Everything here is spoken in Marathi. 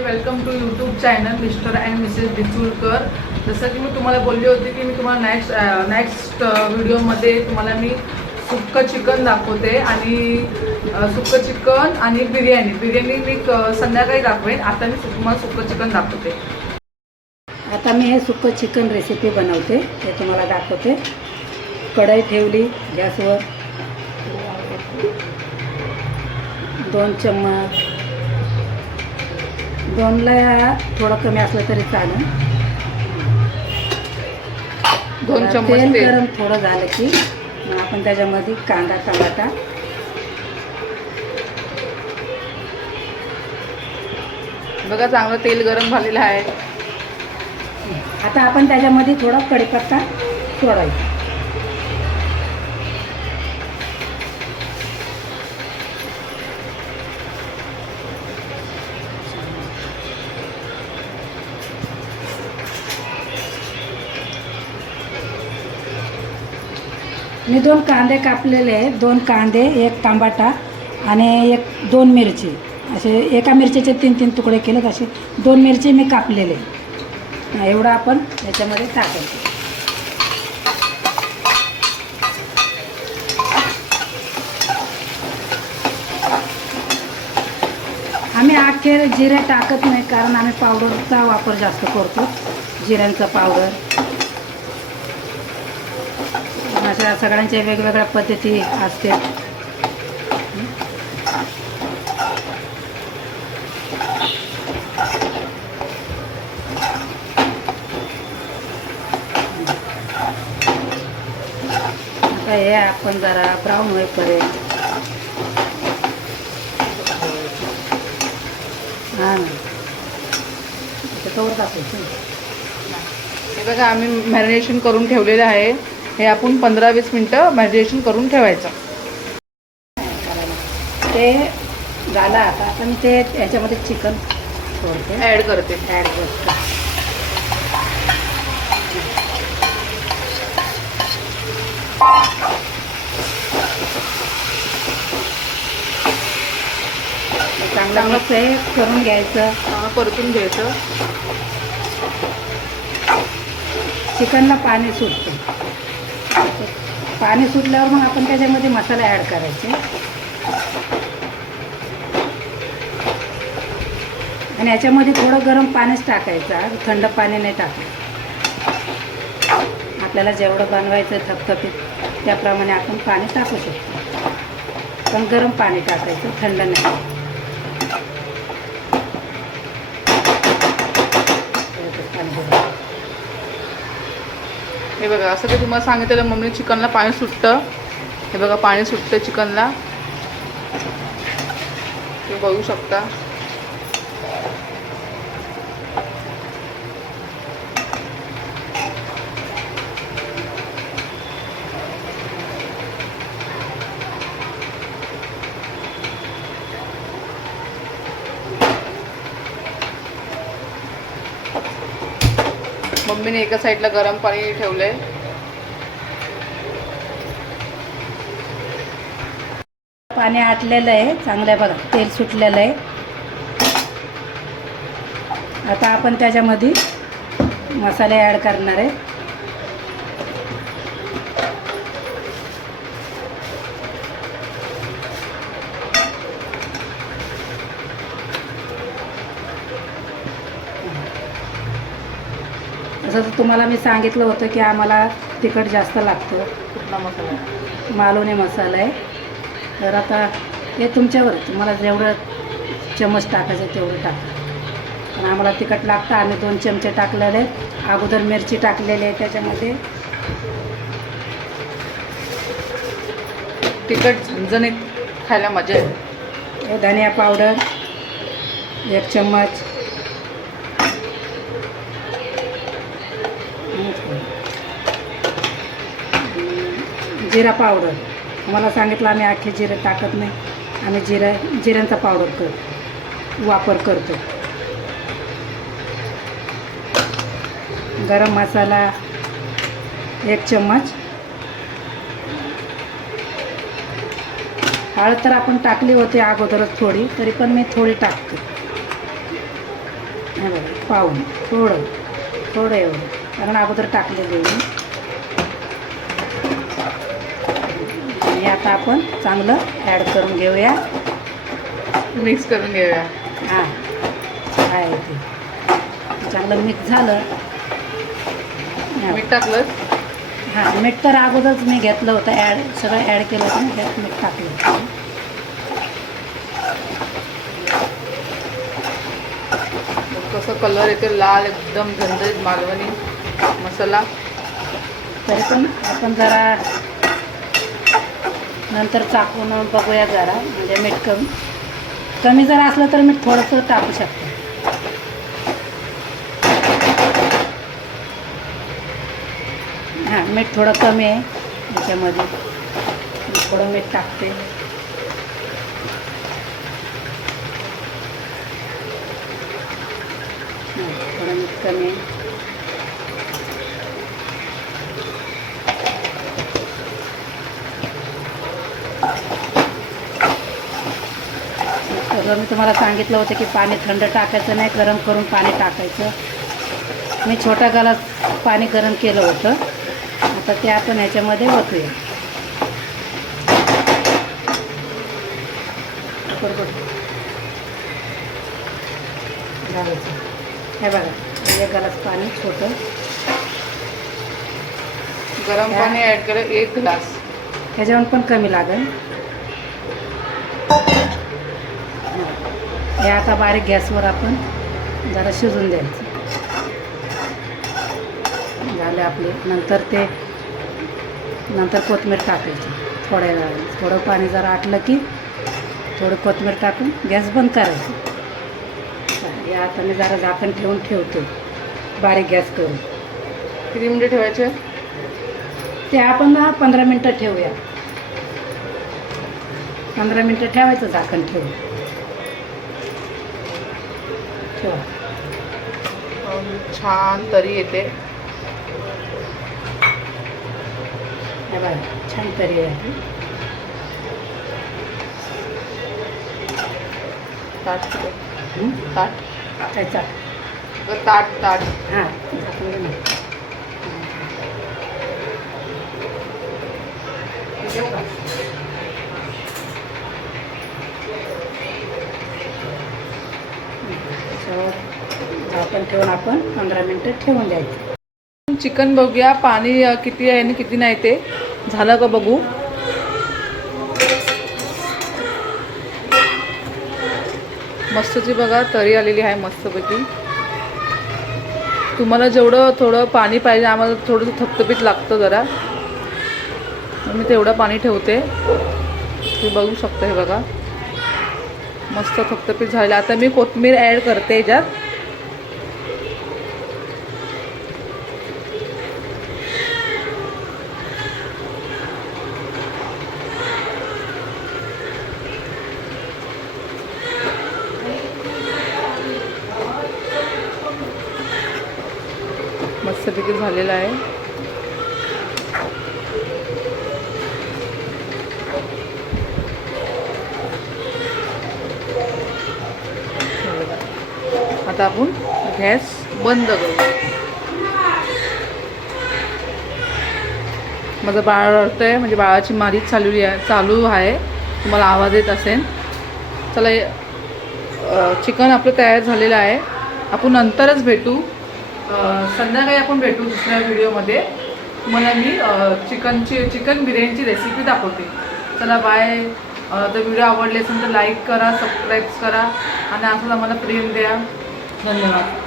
Welcome to YouTube channel Mr and Mrs Dichulkar. जसं की मी तुम्हाला बोलली होती की मी तुम्हाला नेक्स्ट व्हिडिओमध्ये तुम्हाला मी सुक्कं चिकन दाखवते आणि सुक्कं चिकन आणि बिर्याणी मी संध्याकाळी दाखवेन. आता मी तुम्हाला सुक्कं चिकन दाखवते. आता मी हे सुक्कं चिकन रेसिपी बनवते, ते तुम्हाला दाखवते. कढई ठेवली गॅसवर, 2 चम्मच, 2ला थोडं कमी असलं तरी चालेल. 2 चम्मच तेल तेल. गरम थोडं झालं की मग आपण त्याच्यामध्ये कांदा, टमाटा, बघा चांगलं तेल गरम झालेलं आहे. आता आपण त्याच्यामध्ये थोडा कढीपत्ता सोडायचा. मी 2 कांदे कापलेले आहेत, 2 कांदे, 1 टमाटा आणि 2 मिरची. असे एका मिरचीचे 3-3 तुकडे केलेत. असे 2 मिरची मी कापलेले. एवढं आपण याच्यामध्ये टाकायचं. आम्ही अख्खे जिरे टाकत नाही, कारण आम्ही पावडरचा वापर जास्त करतो, जिऱ्यांचा पावडर. अशा सगळ्यांच्या वेगवेगळ्या पद्धती असते. आता हे आपण जरा ब्राऊन होईपर्यंत, हां ना, कवर टाकायचं. हे बघा आम्ही मॅरिनेशन करून ठेवलेलं आहे. हे आपण 15-20 मिनटं मॅरिनेशन करून ठेवायचं. ते झालं. आता मी ते याच्यामध्ये चिकन सोडते, ॲड करते. ॲड करते. चांगलं फ्राय करून घ्यायचं, परतून घ्यायचं. चिकनला पाणी सुटतं. पाणी सुटल्यावर मग आपण त्याच्यामध्ये मसाले ॲड करायचे आणि याच्यामध्ये थोडं गरम पाणीच टाकायचं, थंड पाणी नाही टाकायचं. आपल्याला जेवढं बनवायचं थपथपीत त्याप्रमाणे आपण पाणी टाकू शकतो, पण गरम पाणी टाकायचं, थंड नाही. हे बघा असं ते तुम्हाला सांगितलेलं मम्मी, चिकनला पाणी सुटतं. हे बघा पाणी सुटतं चिकनला, तुम्ही बघू शकता. मम्मीने एका साईडला गरम पाणी ठेवलंय. पाणी आटलेलं आहे, चांगलं आहे. बघा तेल सुटलेलं आहे. आता आपण त्याच्यामध्ये मसाले ॲड करणार आहे. जसं तुम्हाला मी सांगितलं होतं की आम्हाला तिखट जास्त लागतं. कुठला मसाला? मालवणी मसाला आहे. तर आता हे तुमच्यावर, तुम्हाला जेवढं चमच टाकायचं तेवढं टाका. पण आम्हाला तिखट लागतं. आम्ही 2 चमचे टाकलेले. अगोदर मिरची टाकलेली आहे त्याच्यामध्ये. तिखट झणझणीत खायला मजा येते. हे धनिया पावडर 1 चम्मच, जिरा पावडर. मला सांगितलं आम्ही अख्खे जिरे टाकत नाही, आम्ही जिऱ्यांचा पावडर वापर करतो. गरम मसाला 1 चम्मच, हळद तर आपण टाकली होती अगोदरच थोडी, तरी पण मी थोडी टाकते. हे बघा पाहून थोडं थोडं एवढं, कारण अगोदर टाकलेलं आहे. आणि आता आपण चांगलं ॲड करून घेऊया, मिक्स करून घेऊया. हां आहे ते चांगलं मिक्स झालं. मीठ टाकलं. हां मीठ तर अगोदरच मी घेतलं होतं, सगळं ॲड केलं होतं ना, त्यात मीठ टाकलं. कसं कलर येतो लाल एकदम झणझणीत मालवणी मसाला. तरी पण आपण जरा नंतर चाकून बघूया जरा, म्हणजे मीठ कमी जर असलं तर मीठ थोडंसं टाकू शकतो. हां मीठ थोडं कमी आहे याच्यामध्ये, थोडं मीठ टाकते. थोडं मीठ कमी आहे. सगळं मी तुम्हाला सांगितलं होतं की पाणी थंड टाकायचं नाही, गरम करून पाणी टाकायचं. मी छोटा गलास पाणी गरम केलं होतं, आता ते आपण ह्याच्यामध्ये ओतूया. घालायचं. हे बघा एक गलास पाणी छोटं गरम पाणी ॲड केलं 1 ग्लास. ह्याच्यावर पण कमी लागेल. हे आता बारीक गॅसवर आपण जरा शिजून द्यायचं. झाले आपले. नंतर कोथिंबीर टाकायची थोड्या वेळाने. थोडं पाणी जरा आटलं की थोडं कोथिंबीर टाकून गॅस बंद करायचं. हे आता मी जरा झाकण ठेवून ठेवतो, बारीक गॅस करून. किती मिनिटं ठेवायचे? ते आपण 15 मिनटं ठेवूया. 15 मिनटं ठेवायचं झाकण ठेवून. ठेवा. छान तरी येते. हे बघा छान तरी आहे. ताट ताट त्याचा ताट ताट. हां झाकून घे ना. झाकण ठेवून आपण 15 मिनटं ठेवून द्यायचं. चिकन बघूया पाणी किती आहे आणि किती नाही ते झालं का बघू. मस्तची बघा तरी आलेली आहे मस्तपैकी. तुम्हाला जेवढं थोडं पाणी पाहिजे, आम्हाला थोडंसं थपथपीत लागतं जरा, मी तेवढं पाणी ठेवते. हे बघू शकता. हे बघा मस्त थपथपीत झालं. आता मी कोथिंबीर ॲड करते याच्यात. मस्तपैकी झालेलं आहे. आता आपण गॅस बंद करू. माझं बाळ रडतंय, म्हणजे बाळाची मालिश चालू आहे, तुम्हाला आवाज येत असेल. चला चिकन आपलं तयार झालेलं आहे. आपण नंतरच भेटू, संध्याकाळी आपण भेटू दुसऱ्या व्हिडिओमध्ये. तुम्हाला मी चिकन बिर्याणीची रेसिपी दाखवते. चला बाय. तर व्हिडिओ आवडले असेल तर लाईक करा, सबस्क्राईब करा आणि असंच आम्हाला प्रेम द्या. धन्यवाद.